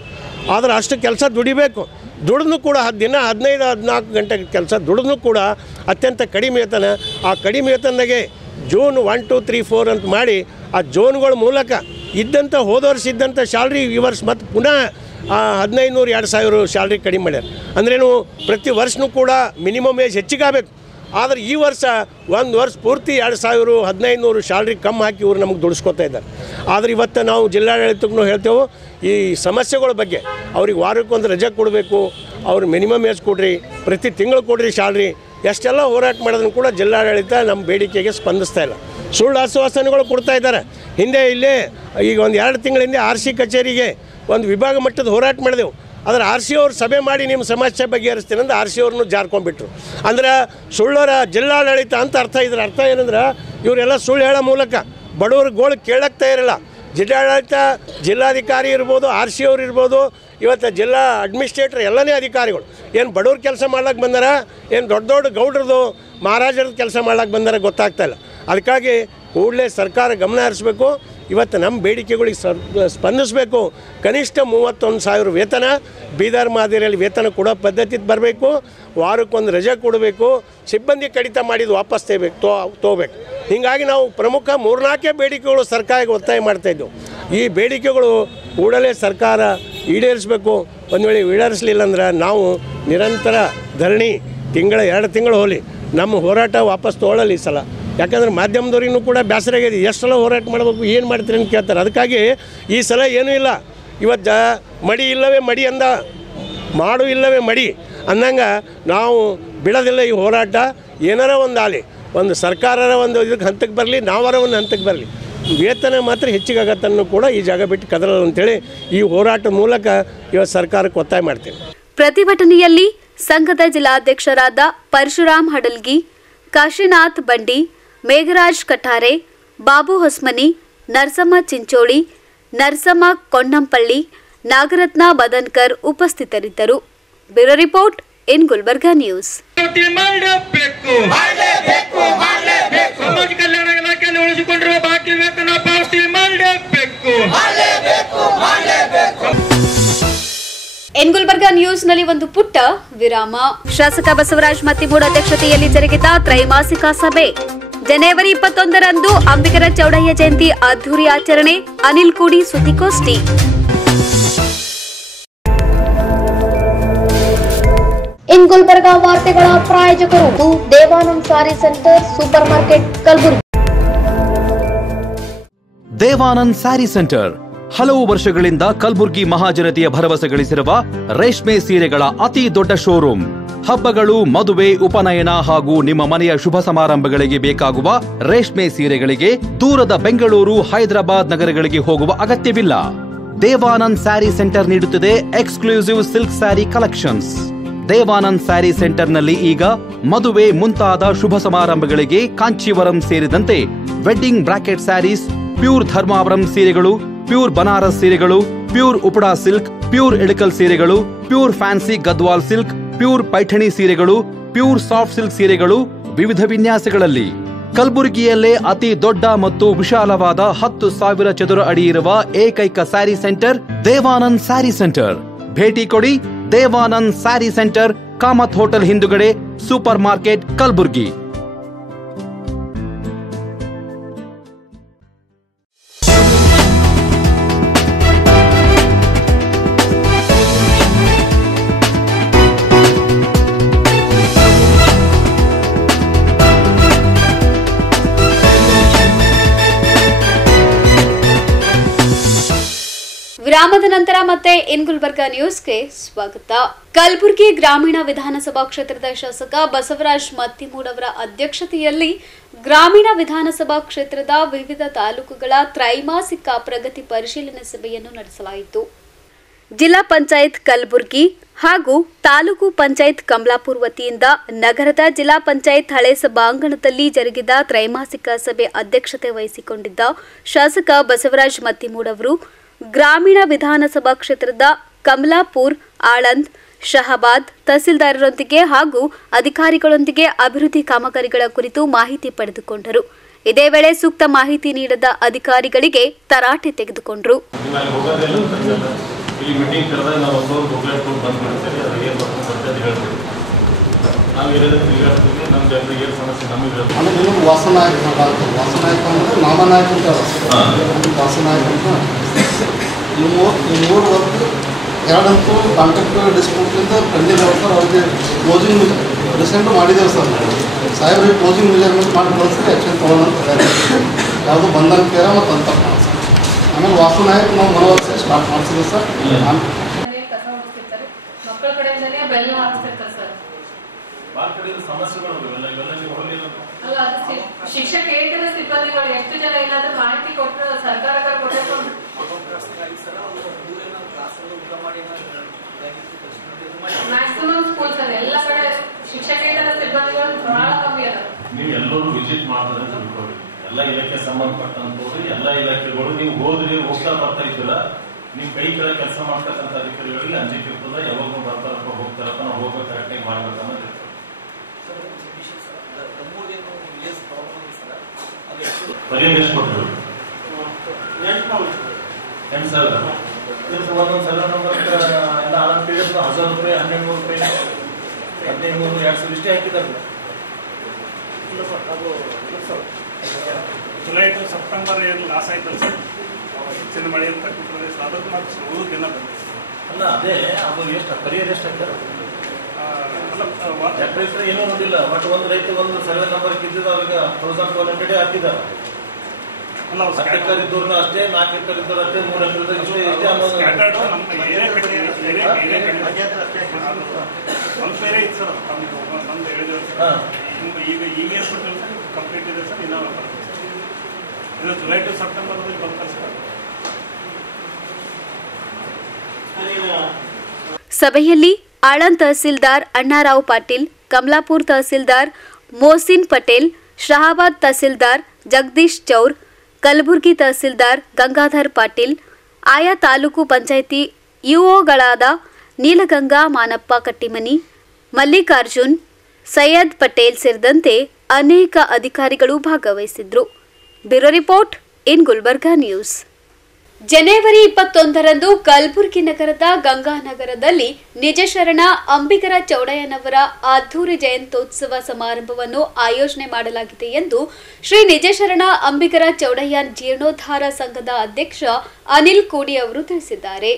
ಆದರೆ ಅಷ್ಟು ಕೆಲಸ ದುಡಿಬೇಕು. ದುಡಿದ್ರೂ ಕೂಡ ದಿನ 15-14 ಗಂಟೆ ಕೆಲಸ ದುಡಿದ್ರೂ ಕೂಡ ಅತ್ಯಂತ ಕಡಿಮೆ ವೇತನ. ಆ ಕಡಿಮೆ ವೇತನದಾಗೆ ಜೂನ್ 1, 2, 3, 4 ಅಂತ ಮಾಡಿ ಆ ಜೋನ್ಗಳ ಮೂಲಕ ಇದ್ದಂಥ ಹೋದ ವರ್ಷ ಇದ್ದಂಥ ಸ್ಯಾಲ್ರಿ ಈ ವರ್ಷ ಮತ್ತು ಪುನಃ 1500-2000 ಸ್ಯಾಲ್ರಿ ಕಡಿಮೆ ಮಾಡ್ಯಾರ. ಅಂದ್ರೇನು ಪ್ರತಿ ವರ್ಷವೂ ಕೂಡ ಮಿನಿಮಮ್ ಏಜ್ ಹೆಚ್ಚಿಗಾಗಬೇಕು. ಆದರೆ ಈ ವರ್ಷ ಒಂದು ವರ್ಷ ಪೂರ್ತಿ 2000 1500 ಸ್ಯಾಲ್ರಿ ಕಮ್ಮಿ ಹಾಕಿ ಇವರು ನಮಗೆ ದುಡಿಸ್ಕೊತಾ ಇದ್ದಾರೆ. ಆದರೆ ಇವತ್ತು ನಾವು ಜಿಲ್ಲಾಡಳಿತಕ್ಕೂ ಹೇಳ್ತೇವೆ ಈ ಸಮಸ್ಯೆಗಳ ಬಗ್ಗೆ ಅವ್ರಿಗೆ ವಾರಕ್ಕೊಂದು ರಜೆ ಕೊಡಬೇಕು, ಅವ್ರು ಮಿನಿಮಮ್ ಏಜ್ ಕೊಡ್ರಿ, ಪ್ರತಿ ತಿಂಗಳು ಕೊಡ್ರಿ ಸ್ಯಾಲ್ರಿ. ಎಷ್ಟೆಲ್ಲ ಹೋರಾಟ ಮಾಡೋದನ್ನು ಕೂಡ ಜಿಲ್ಲಾಡಳಿತ ನಮ್ಮ ಬೇಡಿಕೆಗೆ ಸ್ಪಂದಿಸ್ತಾ ಇಲ್ಲ. ಸುಳ್ಳು ಆಶ್ವಾಸನೆಗಳು ಕೊಡ್ತಾ ಇದ್ದಾರೆ. ಹಿಂದೆ ಇಲ್ಲೇ ಈಗ ಒಂದು 2 ತಿಂಗಳ ಹಿಂದೆ RC ಕಚೇರಿಗೆ ಒಂದು ವಿಭಾಗ ಮಟ್ಟದ ಹೋರಾಟ ಮಾಡಿದೆವು. ಆದರೆ RC ಅವ್ರು ಸಭೆ ಮಾಡಿ ನಿಮ್ಮ ಸಮಸ್ಯೆ ಬಗೆಹರಿಸ್ತೀನಿ ಅಂತ RC ಅವ್ರನ್ನೂ ಜಾರ್ಕೊಂಡ್ಬಿಟ್ರು. ಅಂದ್ರೆ ಸುಳ್ಳರ ಜಿಲ್ಲಾಡಳಿತ ಅಂತ ಅರ್ಥ. ಇದ್ರ ಅರ್ಥ ಏನಂದ್ರೆ ಇವರೆಲ್ಲ ಸುಳ್ಳು ಹೇಳೋ ಮೂಲಕ ಬಡವ್ರ ಗೋಳು ಕೇಳಕ್ಕೆ ತಯಾರಿಲ್ಲ. ಜಿಲ್ಲಾಡಳಿತ ಜಿಲ್ಲಾಧಿಕಾರಿ ಇರ್ಬೋದು, RC ಅವ್ರು ಇರ್ಬೋದು, ಇವತ್ತು ಜಿಲ್ಲಾ ಅಡ್ಮಿನಿಸ್ಟ್ರೇಟರ್ ಎಲ್ಲನೇ ಅಧಿಕಾರಿಗಳು ಏನು ಬಡವ್ರ ಕೆಲಸ ಮಾಡ್ಲಿಕ್ಕೆ ಬಂದಾರ, ಏನು ದೊಡ್ಡ ದೊಡ್ಡ ಗೌಡ್ರದ್ದು ಮಹಾರಾಜರದ್ದು ಕೆಲಸ ಮಾಡ್ಲಿಕ್ಕೆ ಬಂದಾರ ಗೊತ್ತಾಗ್ತಾ ಇಲ್ಲ. ಅದಕ್ಕಾಗಿ ಕೂಡಲೇ ಸರ್ಕಾರ ಗಮನ ಹರಿಸಬೇಕು. ಇವತ್ತು ನಮ್ಮ ಬೇಡಿಕೆಗಳಿಗೆ ಸ್ಪಂದಿಸಬೇಕು. ಕನಿಷ್ಠ 31,000 ವೇತನ, ಬೀದರ್ ಮಾದರಿಯಲ್ಲಿ ವೇತನ ಕೊಡೋ ಪದ್ಧತಿ ಬರಬೇಕು. ವಾರಕ್ಕೊಂದು ರಜೆ ಕೊಡಬೇಕು. ಸಿಬ್ಬಂದಿ ಕಡಿತ ಮಾಡಿದ್ದು ವಾಪಸ್ ತೊಗೋಬೇಕು. ಹೀಗಾಗಿ ನಾವು ಪ್ರಮುಖ 3-4 ಬೇಡಿಕೆಗಳು ಸರ್ಕಾರಕ್ಕೆ ಒತ್ತಾಯ ಮಾಡ್ತಾಯಿದ್ದೆವು. ಈ ಬೇಡಿಕೆಗಳು ಕೂಡಲೇ ಸರ್ಕಾರ ಈಡೇರಿಸಬೇಕು. ಒಂದು ವೇಳೆ ಈಡೇರಿಸಲಿಲ್ಲ ಅಂದ್ರೆ ನಾವು ನಿರಂತರ ಧರಣಿ 2 ತಿಂಗಳು ಹೋಗಲಿ ನಮ್ಮ ಹೋರಾಟ ವಾಪಸ್ ತೊಗೊಳ್ಳಲಿ ಈ ಸಲ. ಯಾಕಂದ್ರೆ ಮಾಧ್ಯಮದವ್ರಿಗೂ ಕೂಡ ಬೇಸರ ಆಗಿದೆ. ಎಷ್ಟು ಸಲ ಹೋರಾಟ ಮಾಡಬೇಕು, ಏನು ಮಾಡ್ತೀರಿ ಅಂತ ಕೇಳ್ತಾರೆ. ಅದಕ್ಕಾಗಿ ಈ ಸಲ ಏನೂ ಇಲ್ಲ. ಇವತ್ತು ಮಡಿ ಇಲ್ಲವೇ ಮಡಿ ಅಂದ, ಮಾಡು ಇಲ್ಲವೇ ಮಡಿ ಅಂದಂಗೆ ನಾವು ಬಿಡೋದಿಲ್ಲ ಈ ಹೋರಾಟ. ಏನಾರ ಒಂದು ಆಗಲಿ, ಒಂದು ಸರ್ಕಾರರ ಒಂದು ಇದಕ್ಕೆ ಹಂತಕ್ಕೆ ಬರಲಿ, ನಾವರ ಒಂದು ಹಂತಕ್ಕೆ ಬರಲಿ, ವೇತನ ಮಾತ್ರ ಹೆಚ್ಚಿಗಾಗತ್ತನ್ನು ಕೂಡ ಈ ಜಾಗ ಬಿಟ್ಟು ಕದಲಲ್ಲ ಅಂತೇಳಿ ಈ ಹೋರಾಟದ ಮೂಲಕ ಇವತ್ತು ಸರ್ಕಾರಕ್ಕೆ ಒತ್ತಾಯ ಮಾಡ್ತೇವೆ. ಪ್ರತಿಭಟನೆಯಲ್ಲಿ ಸಂಘದ ಜಿಲ್ಲಾಧ್ಯಕ್ಷರಾದ ಪರಶುರಾಮ್ ಹಡಲ್ಗಿ, ಕಾಶಿನಾಥ್ ಬಂಡಿ, ಮೇಘರಾಜ್ ಕಠಾರೆ, ಬಾಬು ಹೊಸ್ಮನಿ, ನರಸಮ್ಮ ಚಿಂಚೋಳಿ, ನರಸಮ್ಮ ಕೊಂಡಂಪಳ್ಳಿ, ನಾಗರತ್ನ ಬದನ್ಕರ್ ಉಪಸ್ಥಿತರಿದ್ದರು. Bureau report in Gulbarga news. ಸಮಾಜ ಕಲ್ಯಾಣ ಇಲಾಖೆಯಲ್ಲಿ ಉಳಿಸಿಕೊಂಡಿರುವ ಬಾಕಿ ವೇತನ ಪಾವತಿ ಮಾಡಬೇಕು. ಎನ್ ಗುಲ್ಬರ್ಗಾ ನ್ಯೂಸ್ನಲ್ಲಿ ಒಂದು ಪುಟ್ಟ ವಿರಾಮ. ಶಾಸಕ ಬಸವರಾಜ್ ಮತ್ತಿಮೂಡ್ ಅಧ್ಯಕ್ಷತೆಯಲ್ಲಿ ಜರುಗಿದ ತ್ರೈಮಾಸಿಕ ಸಭೆ. ಜನವರಿ 21ರಂದು ಅಂಬಿಗರ ಚೌಡಯ್ಯ ಜಯಂತಿ ಅದ್ದೂರಿ ಆಚರಣೆ. ಅನಿಲ್ ಕೂಡಿ ಸುದ್ದಿಗೋಷ್ಠಿ. ಇನ್ ಗುಲ್ಬರ್ಗಾ ವಾರ್ತೆಗಳ ಪ್ರಾಯೋಜಕರು Devanand sari centre super market Kalaburagi. Devanand sari centre ಹಲವು ವರ್ಷಗಳಿಂದ ಕಲಬುರ್ಗಿ ಮಹಾಜನತೆಯ ಭರವಸೆ ಗಳಿಸಿರುವ ರೇಷ್ಮೆ ಸೀರೆಗಳ ಅತಿ ದೊಡ್ಡ ಶೋರೂಮ್. ಹಬ್ಬಗಳು, ಮದುವೆ, ಉಪನಯನ ಹಾಗೂ ನಿಮ್ಮ ಮನೆಯ ಶುಭ ಸಮಾರಂಭಗಳಿಗೆ ಬೇಕಾಗುವ ರೇಷ್ಮೆ ಸೀರೆಗಳಿಗೆ ದೂರದ ಬೆಂಗಳೂರು, ಹೈದರಾಬಾದ್ ನಗರಗಳಿಗೆ ಹೋಗುವ ಅಗತ್ಯವಿಲ್ಲ. ದೇವಾನಂದ್ ಸ್ಯಾರಿ ಸೆಂಟರ್ ನೀಡುತ್ತಿದೆ exclusive silk sari collections. Devanand sari ಸೆಂಟರ್ನಲ್ಲಿ ಈಗ ಮದುವೆ ಮುಂತಾದ ಶುಭ ಸಮಾರಂಭಗಳಿಗೆ ಕಾಂಚೀವರಂ ಸೇರಿದಂತೆ wedding brocade saris, pure Dharmavaram ಸೀರೆಗಳು, ಪ್ಯೂರ್ ಬನಾರಸ್ ಸೀರೆಗಳು, pure Uppada silk, pure Ilkal ಸೀರೆಗಳು, pure fancy Gadwal silk, pure Paithani ಸೀರೆಗಳು, ಪ್ಯೂರ್ ಸಾಫ್ಟ್ ಸಿಲ್ಕ್ ಸೀರೆಗಳು ವಿವಿಧ ವಿನ್ಯಾಸಗಳಲ್ಲಿ. ಕಲಬುರಗಿಯಲ್ಲೇ ಅತಿ ದೊಡ್ಡ ಮತ್ತು ವಿಶಾಲವಾದ 10,000 ಚದುರ ಅಡಿ ಇರುವ ಏಕೈಕ ಸ್ಯಾರಿ ಸೆಂಟರ್ ದೇವಾನಂದ್ ಸ್ಯಾರಿ ಸೆಂಟರ್. ಭೇಟಿ ಕೊಡಿ. ದೇವಾನಂದ್ ಸ್ಯಾರಿ ಸೆಂಟರ್, ಕಾಮತ್ ಹೋಟೆಲ್ ಹಿಂದುಗಡೆ, ಸೂಪರ್ ಮಾರ್ಕೆಟ್, ಕಲಬುರ್ಗಿ. ವಿರಾಮದ ನಂತರ ಮತ್ತೆ ಇನ್ ಗುಲ್ಬರ್ಗಾ ನ್ಯೂಸ್ಗೆ ಸ್ವಾಗತ. ಕಲಬುರಗಿ ಗ್ರಾಮೀಣ ವಿಧಾನಸಭಾ ಕ್ಷೇತ್ರದ ಶಾಸಕ ಬಸವರಾಜ್ ಮತ್ತಿಮೂಡ್ ಅವರ ಅಧ್ಯಕ್ಷತೆಯಲ್ಲಿ ಗ್ರಾಮೀಣ ವಿಧಾನಸಭಾ ಕ್ಷೇತ್ರದ ವಿವಿಧ ತಾಲೂಕುಗಳ ತ್ರೈಮಾಸಿಕ ಪ್ರಗತಿ ಪರಿಶೀಲನೆ ಸಭೆಯನ್ನು ನಡೆಸಲಾಯಿತು. ಜಿಲ್ಲಾ ಪಂಚಾಯತ್ ಕಲಬುರಗಿ ಹಾಗೂ ತಾಲೂಕು ಪಂಚಾಯತ್ ಕಮಲಾಪುರ ವತಿಯಿಂದ ನಗರದ ಜಿಲ್ಲಾ ಪಂಚಾಯತ್ ಹಳೆ ಸಭಾಂಗಣದಲ್ಲಿ ಜರುಗಿದ ತ್ರೈಮಾಸಿಕ ಸಭೆ ಅಧ್ಯಕ್ಷತೆ ವಹಿಸಿಕೊಂಡಿದ್ದ ಶಾಸಕ ಬಸವರಾಜ್ ಮತ್ತಿಮೂಡ್ ಅವರು ಗ್ರಾಮೀಣ ವಿಧಾನಸಭಾ ಕ್ಷೇತ್ರದ ಕಮಲಾಪುರ್, ಆಳಂದ್, ಶಹಾಬಾದ್ ತಹಸೀಲ್ದಾರರೊಂದಿಗೆ ಹಾಗೂ ಅಧಿಕಾರಿಗಳೊಂದಿಗೆ ಅಭಿವೃದ್ಧಿ ಕಾಮಗಾರಿಗಳ ಕುರಿತು ಮಾಹಿತಿ ಪಡೆದುಕೊಂಡರು. ಇದೇ ವೇಳೆ ಸೂಕ್ತ ಮಾಹಿತಿ ನೀಡದ ಅಧಿಕಾರಿಗಳಿಗೆ ತರಾಟೆ ತೆಗೆದುಕೊಂಡರು. ಈ ಮೀಟಿಂಗ್ ಕರೆದಾಗ ನಾವು ಒಬ್ಬರು ಒಬ್ಬರು ಬಂದುಬಿಡ್ತೀವಿ, ಅದು ಏನು ಬರ್ತದೆ ಅಂತ ಹೇಳ್ತೀವಿ. ನಾವು ಏನಾದರೂ ತಿರುಗಾಡ್ತೀವಿ, ನಮ್ಮ ಜನರಿಗೆ ಏನು ಸಮಸ್ಯೆ ನಮಗೆ ಆಮೇಲೆ ವಾಸನಾಯಕ ಅಂದರೆ ನಾಮನಾಯಕ ಅಂತ ವಾಸನಾಯಕ ಅಂತ ಈ ಮೂರು ವರ್ಕ್ ಎರಡಂತೂ ಕಾಂಟ್ರಾಕ್ಟ್ ಡಿಸ್ಪ್ಯೂಟ್ಲಿಂದ ಪೆಂಡಿಂಗ್ ಅವ್ರು ಸರ್. ಅವ್ರಿಗೆ ಕ್ಲೋಸಿಂಗ್ ರೀಸೆಂಟ್ ಮಾಡಿದ್ದೇವೆ ಸರ್. ಸಾಹೇಬ್ರಿಗೆ ಕ್ಲೋಸಿಂಗ್ ಮೆಜರ್ಮೆಂಟ್ ಮಾಡಿ ಕಳಿಸ್ರಿ, ಆ್ಯಕ್ಷನ್ ತೊಗೊಳ್ಳೋಣ ಅಂತ ಯಾವುದು ಬಂದಂಗೆ ಮತ್ತು ಅಂತ ಸರ್. ಆಮೇಲೆ ವಾಸನಾಯಕ ನಾವು ಮನವರಿಸಿ ಸ್ಟಾರ್ಟ್ ಮಾಡ್ಸಿದ್ವಿ ಸರ್. ಮಕ್ಕಳ ಕಡೆಯಿಂದನೇ ಬೆಲ್ಲ ಹಾಕ್ತಿರ್ತಾರೆ ಸರ್. ಸಮಸ್ಯೆಗಳು ಅಲ್ಲ, ಅದು ಶಿಕ್ಷಕೇತರ ಸಿಬ್ಬಂದಿಗಳು ಎಷ್ಟು ಜನ ಏನಾದ್ರೂ ಮಾಹಿತಿ ಕೊಟ್ಟು ಸರ್ಕಾರಕ್ಕೆ ಕೊಟ್ಟರು ಮ್ಯಾಕ್ಸಿಮಮ್ ಸ್ಕೂಲ್ ಸರ್ ಎಲ್ಲ ಕಡೆ ಶಿಕ್ಷಕೇತರ ಸಿಬ್ಬಂದಿಗಳು ಬಹಳ ಕಮ್ಮಿ ಅದ. ನೀವು ಎಲ್ಲರೂ ವಿಸಿಟ್ ಮಾಡಿದ್ರೆ ತಿಳ್ಕೊಳ್ಳಿ. ಎಲ್ಲ ಇಲಾಖೆ ಸಂಬಂಧಪಟ್ಟಂತವ್ರು ಎಲ್ಲ ಇಲಾಖೆಗಳು ನೀವು ಹೋದ್ರಿ ಹೋಗ್ತಾ ಬರ್ತಾ ಇದ್ದೀರ, ನೀವು ಕೈ ಕೆಳಗೆ ಕೆಲಸ ಮಾಡ್ತಕ್ಕಂಥ ಅಧಿಕಾರಿಗಳಿಗೆ ಅಂಜಿಕೆ ಇರ್ತದೆ. ಯಾವಾಗ ಬರ್ತಾರಪ್ಪ ಹೋಗ್ತಾರಪ್ಪ, ನಾವು ಹೋಗೋ ಕರೆಕ್ಟಾಗಿ ಮಾಡ್ಬೇಕನ್ನೋದು ಇರ್ತದೆ. ಪರಿಹಾರ ಎಷ್ಟು ಕೊಟ್ಟರು? 8,000. ಒಂದೊಂದು ಸರ್ವೆ ನಂಬರ್ ಎಲ್ಲ 1000 ರೂಪಾಯಿ, 1200 ರೂಪಾಯಿ, 1500, 2000 ಇಷ್ಟೇ ಹಾಕಿದ್ದಾರೆ. ಜುಲೈ ಟು ಸೆಪ್ಟೆಂಬರ್ ಏನು ಲಾಸ್ ಆಯ್ತಲ್ಲ ಸರ್, ಹೆಚ್ಚಿನ ಮಳೆ ಇರ್ತಕ್ಕಂಥ ಪ್ರದೇಶ, ಅದಕ್ಕೆ ನಾವು ಓದೋದಿಲ್ಲ ಅಲ್ಲ. ಅದೇ ಅದು ಎಷ್ಟು ಪರಿಹಾರ ಎಷ್ಟು ಹಾಕ್ತಾರೆ? ರೈತರು ಏನೂ ನೋಡಿಲ್ಲ. ಬಟ್ ಒಂದು ರೈತ ಒಂದು ಸರ್ವೆ ನಂಬರ್ ಇದ್ದಿದ್ದು ಅವ್ರಿಗೆ 1200 ಹಾಕಿದ್ದಾರೆ. 10 ಎಕರೆ ಇದ್ದವ್ರನ್ನ ಅಷ್ಟೇ, 4 ಎಕರೆ ಇದ್ದವ್ರು ಅಷ್ಟೇ, 3 ಎಕರೆ ಇಷ್ಟೇ ಇಷ್ಟೇ ಅನ್ನೋದು ಸ್ವಲ್ಪ ಬೇರೆ ಇತ್ತು ಸರ್. ಬಂದು ಹೇಳಿದ್ರು ಸರ್. ಈಗ ಕಂಪ್ಲೀಟ್ ಇದೆ ಸರ್. ಇದು ಜುಲೈ ಟು ಸೆಪ್ಟೆಂಬರ್ ಬರ್ತಾರೆ ಸರ್. ಸಭೆಯಲ್ಲಿ ಆಳಂದ್ ತಹಸೀಲ್ದಾರ್ ಅಣ್ಣಾರಾವ್ ಪಾಟೀಲ್, ಕಮಲಾಪುರ ತಹಸೀಲ್ದಾರ್ ಮೋಸಿನ್ ಪಟೇಲ್, ಶಹಾಬಾದ್ ತಹಸೀಲ್ದಾರ್ ಜಗದೀಶ್ ಚೌರ್, ಕಲಬುರಗಿ ತಹಸೀಲ್ದಾರ್ ಗಂಗಾಧರ್ ಪಾಟೀಲ್, ಆಯಾ ತಾಲೂಕು ಪಂಚಾಯಿತಿ ಇಒಗಳಾದ ನೀಲಗಂಗಾ ಮಾನಪ್ಪ ಕಟ್ಟಿಮನಿ, ಮಲ್ಲಿಕಾರ್ಜುನ್, ಸೈಯದ್ ಪಟೇಲ್ ಸೇರಿದಂತೆ ಅನೇಕ ಅಧಿಕಾರಿಗಳು ಭಾಗವಹಿಸಿದ್ರು. Bureau report in Gulbarga news. ಜನವರಿ 21ರಂದು ಕಲಬುರಗಿ ನಗರದ ಗಂಗಾನಗರದಲ್ಲಿ ನಿಜಶರಣ ಅಂಬಿಗರ ಚೌಡಯ್ಯನವರ ಅದ್ಧೂರಿ ಜಯಂತ್ಯೋತ್ಸವ ಸಮಾರಂಭವನ್ನು ಆಯೋಜನೆ ಮಾಡಲಾಗಿದೆ ಎಂದು ಶ್ರೀ ನಿಜಶರಣ ಅಂಬಿಗರ ಚೌಡಯ್ಯ ಜೀರ್ಣೋದ್ಧಾರ ಸಂಘದ ಅಧ್ಯಕ್ಷ ಅನಿಲ್ ಕೂಡಿ ಅವರು ತಿಳಿಸಿದ್ದಾರೆ.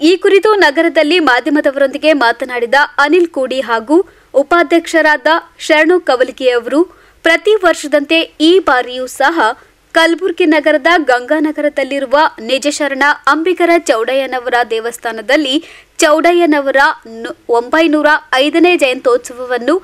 ಈ ಕುರಿತು ನಗರದಲ್ಲಿ ಮಾಧ್ಯಮದವರೊಂದಿಗೆ ಮಾತನಾಡಿದ ಅನಿಲ್ ಕೂಡಿ ಹಾಗೂ ಉಪಾಧ್ಯಕ್ಷರಾದ ಶರಣು ಕವಲಗಿ ಅವರು, ಪ್ರತಿ ವರ್ಷದಂತೆ ಈ ಬಾರಿಯೂ ಸಹ ಕಲಬುರಗಿ ನಗರದ ಗಂಗಾನಗರದಲ್ಲಿರುವ ನಿಜಶರಣ ಅಂಬಿಗರ ಚೌಡಯ್ಯನವರ ದೇವಸ್ಥಾನದಲ್ಲಿ ಚೌಡಯ್ಯನವರ 905ನೇ ಜಯಂತ್ಯೋತ್ಸವವನ್ನು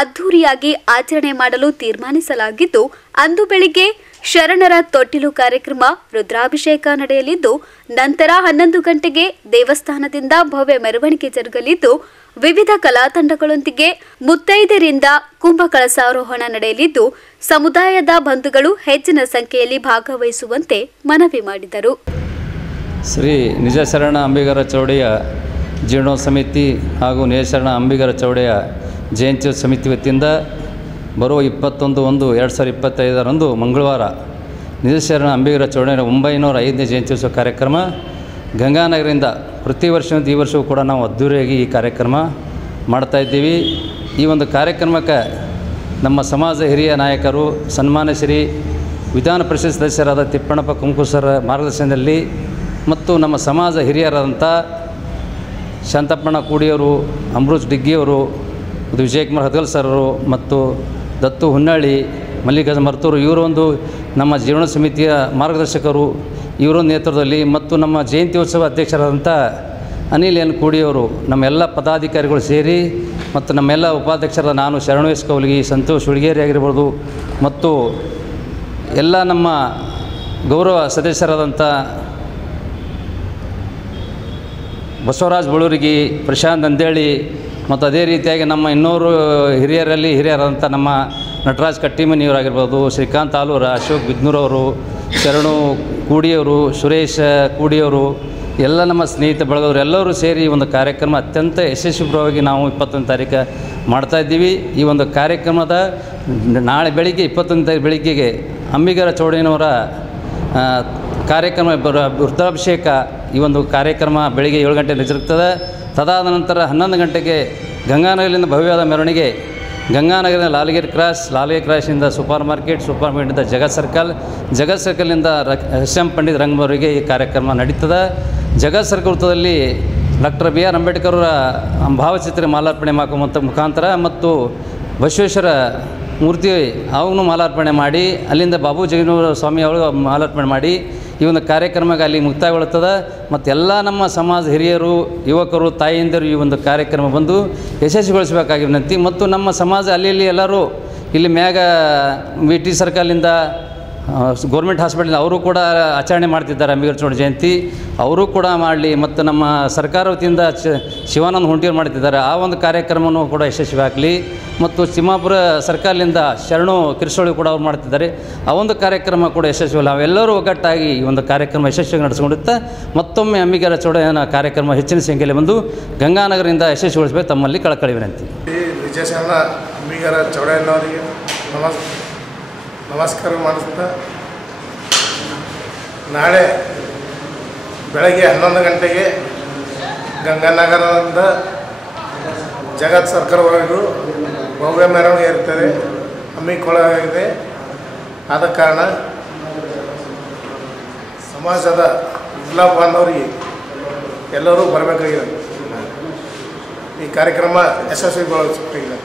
ಅದ್ಧೂರಿಯಾಗಿ ಆಚರಣೆ ಮಾಡಲು ತೀರ್ಮಾನಿಸಲಾಗಿದ್ದು, ಅಂದು ಬೆಳಿಗ್ಗೆ ಶರಣರ ತೊಟ್ಟಿಲು ಕಾರ್ಯಕ್ರಮ, ರುದ್ರಾಭಿಷೇಕ ನಡೆಯಲಿದ್ದು, ನಂತರ 11 ಗಂಟೆಗೆ ದೇವಸ್ಥಾನದಿಂದ ಭವ್ಯ ಮೆರವಣಿಗೆ ಜರುಗಲಿದ್ದು, ವಿವಿಧ ಕಲಾ ತಂಡಗಳೊಂದಿಗೆ ಮುತ್ತೈದೆಯರಿಂದ ಕುಂಭಕಳಸಾರೋಹಣ ನಡೆಯಲಿದ್ದು, ಸಮುದಾಯದ ಬಂಧುಗಳು ಹೆಚ್ಚಿನ ಸಂಖ್ಯೆಯಲ್ಲಿ ಭಾಗವಹಿಸುವಂತೆ ಮನವಿ ಮಾಡಿದರು. ಶ್ರೀ ನಿಜಶರಣ ಅಂಬಿಗರ ಚೌಡಯ್ಯ ಜೀರ್ಣೋತ್ಸವ ಸಮಿತಿ ಹಾಗೂ ನಿಜಶರಣ ಅಂಬಿಗರ ಚೌಡಯ್ಯ ಜಯಂತ್ಯೋತ್ಸವ ಸಮಿತಿ ವತಿಯಿಂದ ಬರುವ 21/1/2025 ಮಂಗಳವಾರ ನಿಜಶರಣ ಅಂಬಿಗರ ಚೌಡಯ್ಯನ 905ನೇ ಜಯಂತ್ಯೋತ್ಸವ ಕಾರ್ಯಕ್ರಮ ಗಂಗಾನಗರದಿಂದ ಪ್ರತಿ ವರ್ಷದ ಈ ವರ್ಷವೂ ಕೂಡ ನಾವು ಅದ್ಧೂರಿಯಾಗಿ ಈ ಕಾರ್ಯಕ್ರಮ ಮಾಡ್ತಾಯಿದ್ದೀವಿ. ಈ ಒಂದು ಕಾರ್ಯಕ್ರಮಕ್ಕೆ ನಮ್ಮ ಸಮಾಜ ಹಿರಿಯ ನಾಯಕರು, ಸನ್ಮಾನ್ಯ ಶ್ರೀ ವಿಧಾನ ಪರಿಷತ್ ಸದಸ್ಯರಾದ ತಿಪ್ಪಣ್ಣಪ್ಪ ಕುಂಕುಸರ ಮಾರ್ಗದರ್ಶನದಲ್ಲಿ ಮತ್ತು ನಮ್ಮ ಸಮಾಜ ಹಿರಿಯರಾದಂಥ ಶಾಂತಪ್ಪಣ್ಣ ಕೂಡಿಯವರು, ಅಮೃತ್ ಡಿಗ್ಗಿಯವರು, ವಿಜಯಕುಮಾರ್ ಹದಗಲ್ ಸರ್ರು ಮತ್ತು ದತ್ತು ಹುನ್ನಳ್ಳಿ, ಮಲ್ಲಿಕಾರ್ಜುನ ಮರ್ತೂರು ಇವರೊಂದು ನಮ್ಮ ಜೀವನ ಸಮಿತಿಯ ಮಾರ್ಗದರ್ಶಕರು ಇವರೊಂದು ನೇತೃತ್ವದಲ್ಲಿ ಮತ್ತು ನಮ್ಮ ಜಯಂತ್ಯೋತ್ಸವ ಅಧ್ಯಕ್ಷರಾದಂಥ ಅನಿಲ್ ಎನ್ ಕೂಡಿಯವರು, ನಮ್ಮೆಲ್ಲ ಪದಾಧಿಕಾರಿಗಳು ಸೇರಿ ಮತ್ತು ನಮ್ಮೆಲ್ಲ ಉಪಾಧ್ಯಕ್ಷರಾದ ನಾನು ಶರಣೇಶ್ ಕೌಲಗಿ, ಸಂತೋಷ್ ಹುಳಿಗೇರಿ ಆಗಿರ್ಬೋದು ಮತ್ತು ಎಲ್ಲ ನಮ್ಮ ಗೌರವ ಸದಸ್ಯರಾದಂಥ ಬಸವರಾಜ್ ಬಳುರಿಗೆ, ಪ್ರಶಾಂತ್ ಅಂದೇಳಿ ಮತ್ತು ಅದೇ ರೀತಿಯಾಗಿ ನಮ್ಮ ಇನ್ನೂರು ಹಿರಿಯರಾದಂಥ ನಮ್ಮ ನಟರಾಜ್ ಕಟ್ಟಿಮನಿಯವರಾಗಿರ್ಬೋದು, ಶ್ರೀಕಾಂತ್ ಆಲೂರ, ಅಶೋಕ್ ಬಿದ್ನೂರವರು, ಶರಣು ಕೂಡಿಯವರು, ಸುರೇಶ್ ಕೂಡಿಯವರು, ಎಲ್ಲ ನಮ್ಮ ಸ್ನೇಹಿತ ಬಳಗದವರು ಎಲ್ಲರೂ ಸೇರಿ ಈ ಒಂದು ಕಾರ್ಯಕ್ರಮ ಅತ್ಯಂತ ಯಶಸ್ವಿಪರವಾಗಿ ನಾವು 21ನೇ ತಾರೀಕು ಮಾಡ್ತಾಯಿದ್ದೀವಿ. ಈ ಒಂದು ಕಾರ್ಯಕ್ರಮದ ನಾಳೆ ಬೆಳಿಗ್ಗೆ 21ನೇ ತಾರೀಕು ಬೆಳಿಗ್ಗೆಗೆ ಅಂಬಿಗರ ಚೌಡಯ್ಯನವರ ಕಾರ್ಯಕ್ರಮ ರುದ್ರಾಭಿಷೇಕ ಈ ಒಂದು ಕಾರ್ಯಕ್ರಮ ಬೆಳಿಗ್ಗೆ 7 ಗಂಟೆ ಜರುಗ್ತದೆ. ತದಾದ ನಂತರ 11 ಗಂಟೆಗೆ ಗಂಗಾನಗರದಿಂದ ಭವ್ಯವಾದ ಮೆರವಣಿಗೆ ಗಂಗಾನಗರದ ಲಾಲ್ಗಿರಿ ಕ್ರಾಸಿಂದ ಸೂಪರ್ ಮಾರ್ಕೆಟಿಂದ ಜಗತ್ ಸರ್ಕಲ್ನಿಂದ ಎಸ್.ಎಂ. ಪಂಡಿತ್ ರಂಗವರೆಗೆ ಈ ಕಾರ್ಯಕ್ರಮ ನಡೀತದೆ. ಜಗತ್ ಸರ್ಕಲ್ ವೃತ್ತದಲ್ಲಿ ಡಾಕ್ಟರ್ B.R. ಅಂಬೇಡ್ಕರ್ ಅವರ ಭಾವಚಿತ್ರ ಮಾಲಾರ್ಪಣೆ ಮಾಡುವಂಥ ಮುಖಾಂತರ ಮತ್ತು ಬಸವೇಶ್ವರ ಮೂರ್ತಿ ಅವನು ಮಾಲಾರ್ಪಣೆ ಮಾಡಿ ಅಲ್ಲಿಂದ ಬಾಬು ಜಗಜೀವನ ಸ್ವಾಮಿ ಅವರು ಮಾಲಾರ್ಪಣೆ ಮಾಡಿ ಈ ಒಂದು ಕಾರ್ಯಕ್ರಮಕ್ಕೆ ಅಲ್ಲಿ ಮುಕ್ತಾಯಗೊಳ್ಳುತ್ತದೆ. ಮತ್ತು ಎಲ್ಲ ನಮ್ಮ ಸಮಾಜ ಹಿರಿಯರು, ಯುವಕರು, ತಾಯಿಯಂದಿರು ಈ ಒಂದು ಕಾರ್ಯಕ್ರಮ ಬಂದು ಯಶಸ್ವಿಗೊಳಿಸಬೇಕಾಗಿ ವಿನಂತಿ. ಮತ್ತು ನಮ್ಮ ಸಮಾಜ ಅಲ್ಲಿ ಎಲ್ಲರೂ ಇಲ್ಲಿ ಮ್ಯಾಗ VT ಸರ್ಕಲಿಂದ ಗೌರ್ಮೆಂಟ್ ಹಾಸ್ಪಿಟಲ್ ಅವರು ಕೂಡ ಆಚರಣೆ ಮಾಡ್ತಿದ್ದಾರೆ ಅಂಬೇಡ್ಕರ್ ಚೌಡ ಜಯಂತಿ, ಅವರು ಕೂಡ ಮಾಡಲಿ. ಮತ್ತು ನಮ್ಮ ಸರ್ಕಾರ ವತಿಯಿಂದ ಶಿವಾನಂದ ಹೊಂಟಿಯವರು ಮಾಡ್ತಿದ್ದಾರೆ, ಆ ಒಂದು ಕಾರ್ಯಕ್ರಮವನ್ನು ಕೂಡ ಯಶಸ್ವಿ ಆಗಲಿ. ಮತ್ತು ತಿಮ್ಮಾಪುರ ಸರ್ಕಲಿಂದ ಶರಣು ಕಿರ್ಸೋಳಿ ಕೂಡ ಅವ್ರು ಮಾಡ್ತಿದ್ದಾರೆ, ಆ ಒಂದು ಕಾರ್ಯಕ್ರಮ ಕೂಡ ಯಶಸ್ವಿ. ನಾವೆಲ್ಲರೂ ಒಗ್ಗಟ್ಟಾಗಿ ಈ ಒಂದು ಕಾರ್ಯಕ್ರಮ ಯಶಸ್ವಿಯಾಗಿ ನಡೆಸಿಕೊಂಡಿರುತ್ತೆ. ಮತ್ತೊಮ್ಮೆ ಅಂಬಿಗರ ಚೌಡಯ್ಯನ ಕಾರ್ಯಕ್ರಮ ಹೆಚ್ಚಿನ ಸಂಖ್ಯೆಯಲ್ಲಿ ಬಂದು ಗಂಗಾನಗರದಿಂದ ಯಶಸ್ವಿಗೊಳಿಸಬೇಕು ತಮ್ಮಲ್ಲಿ ಕಳಕಳಿ ವಿನಂತಿ. ವಿಜಯಶಾಲ ಅಂಬಿಗರ ಚೌಡಯ್ಯನವರಿಗೆ ನಮಸ್ಕಾರ ಮಾಡಿಸ್ತಾ, ನಾಳೆ ಬೆಳಗ್ಗೆ 11 ಗಂಟೆಗೆ ಗಂಗಾನಗರದಿಂದ ಜಗತ್ ಸರ್ಕಲ್ವರೆಗೂ ಭವ್ಯ ಮೆರವಣಿಗೆ ಇರ್ತದೆ, ಹಮ್ಮಿಕೊಳ್ಳಲಾಗಿದೆ. ಆದ ಕಾರಣ ಸಮಾಜದ ಎಲ್ಲ ಬಾಂಧವರಿಗೆ ಎಲ್ಲರೂ ಬರಬೇಕಾಗಿದೆ. ಈ ಕಾರ್ಯಕ್ರಮ ಯಶಸ್ವಿಗೊಳಿಸಬೇಕಾಗಿದೆ.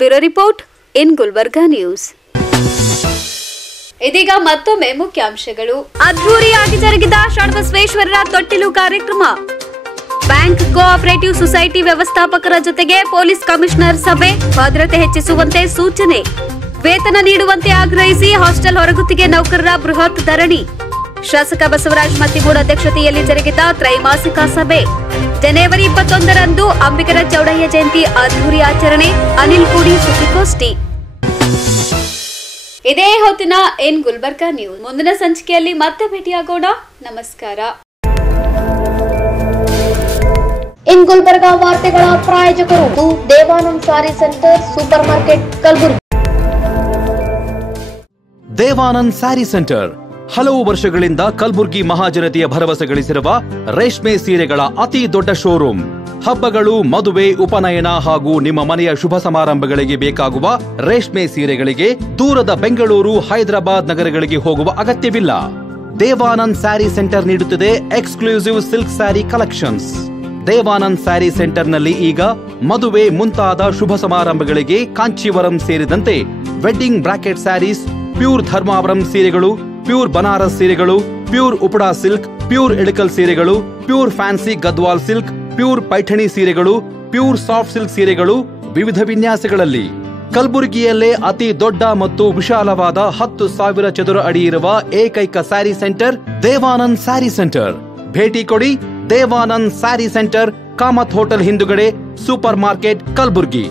Bureau report in Gulbarga news. ಇದೀಗ ಮತ್ತೊಮ್ಮೆ ಮುಖ್ಯಾಂಶಗಳು. ಅದ್ಧೂರಿಯಾಗಿ ಜರುಗಿದ ಶರಣಬಸವೇಶ್ವರರ ತೊಟ್ಟಿಲು ಕಾರ್ಯಕ್ರಮ. ಬ್ಯಾಂಕ್ ಕೋಆಪರೇಟಿವ್ ಸೊಸೈಟಿ ವ್ಯವಸ್ಥಾಪಕರ ಜೊತೆಗೆ ಪೊಲೀಸ್ ಕಮಿಷನರ್ ಸಭೆ, ಭದ್ರತೆ ಹೆಚ್ಚಿಸುವಂತೆ ಸೂಚನೆ. ವೇತನ ನೀಡುವಂತೆ ಆಗ್ರಹಿಸಿ ಹಾಸ್ಟೆಲ್ ಹೊರಗುತ್ತಿಗೆ ನೌಕರರ ಬೃಹತ್ ಧರಣಿ. ಶಾಸಕ ಬಸವರಾಜ ಮತ್ತಿಮೂಡ ಅಧ್ಯಕ್ಷತೆಯಲ್ಲಿ ಜರುಗಿದ ತ್ರೈಮಾಸಿಕ ಸಭೆ. ಜನವರಿ 21ರಂದು ಅಂಬಿಗರ ಚೌಡಯ್ಯ ಜಯಂತಿ ಅದ್ಧೂರಿ ಆಚರಣೆ. ಅನಿಲ್ ಕೂಡಿ ಸುದ್ದಿಗೋಷ್ಠಿ. ಇದೇ ಹೊತ್ತಿನ ಇನ್ ಗುಲ್ಬರ್ಗಾ ನ್ಯೂಸ್. ಮುಂದಿನ ಸಂಚಿಕೆಯಲ್ಲಿ ಮತ್ತೆ ಭೇಟಿಯಾಗೋಣ. ನಮಸ್ಕಾರ. ಇನ್ ಗುಲ್ಬರ್ಗಾ ವಾರ್ತೆಗಳ ಪ್ರಾಯೋಜಕರು Devanand sari centre, super market, Kalaburagi. Devanand sari centre ಹಲವು ವರ್ಷಗಳಿಂದ ಕಲಬುರ್ಗಿ ಮಹಾಜನತೆಯ ಭರವಸೆ ಗಳಿಸಿರುವ ರೇಷ್ಮೆ ಸೀರೆಗಳ ಅತಿ ದೊಡ್ಡ ಶೋರೂಮ್. ಹಬ್ಬಗಳು, ಮದುವೆ, ಉಪನಯನ ಹಾಗೂ ನಿಮ್ಮ ಮನೆಯ ಶುಭ ಸಮಾರಂಭಗಳಿಗೆ ಬೇಕಾಗುವ ರೇಷ್ಮೆ ಸೀರೆಗಳಿಗೆ ದೂರದ ಬೆಂಗಳೂರು, ಹೈದರಾಬಾದ್ ನಗರಗಳಿಗೆ ಹೋಗುವ ಅಗತ್ಯವಿಲ್ಲ. ದೇವಾನಂದ್ ಸ್ಯಾರಿ ಸೆಂಟರ್ ನೀಡುತ್ತಿದೆ exclusive silk sari collections. Devanand sari ಸೆಂಟರ್ನಲ್ಲಿ ಈಗ ಮದುವೆ ಮುಂತಾದ ಶುಭ ಸಮಾರಂಭಗಳಿಗೆ ಕಾಂಚೀವರಂ ಸೇರಿದಂತೆ wedding brocade saris, pure Dharmavaram ಸೀರೆಗಳು, ಪ್ಯೂರ್ ಬನಾರಸ್ ಸೀರೆಗಳು, pure Uppada silk, pure Ilkal ಸೀರೆಗಳು, pure fancy Gadwal silk, pure Paithani ಸೀರೆಗಳು, ಪ್ಯೂರ್ ಸಾಫ್ಟ್ ಸಿಲ್ಕ್ ಸೀರೆಗಳು ವಿವಿಧ ವಿನ್ಯಾಸಗಳಲ್ಲಿ. ಕಲಬುರಗಿಯಲ್ಲೇ ಅತಿ ದೊಡ್ಡ ಮತ್ತು ವಿಶಾಲವಾದ 10,000 ಚದುರ ಅಡಿ ಇರುವ ಏಕೈಕ ಸ್ಯಾರಿ ಸೆಂಟರ್ ದೇವಾನಂದ್ ಸ್ಯಾರಿ ಸೆಂಟರ್. ಭೇಟಿ ಕೊಡಿ. ದೇವಾನಂದ್ ಸ್ಯಾರಿ ಸೆಂಟರ್, ಕಾಮತ್ ಹೋಟೆಲ್ ಹಿಂದುಗಡೆ, ಸೂಪರ್ ಮಾರ್ಕೆಟ್, ಕಲಬುರಗಿ.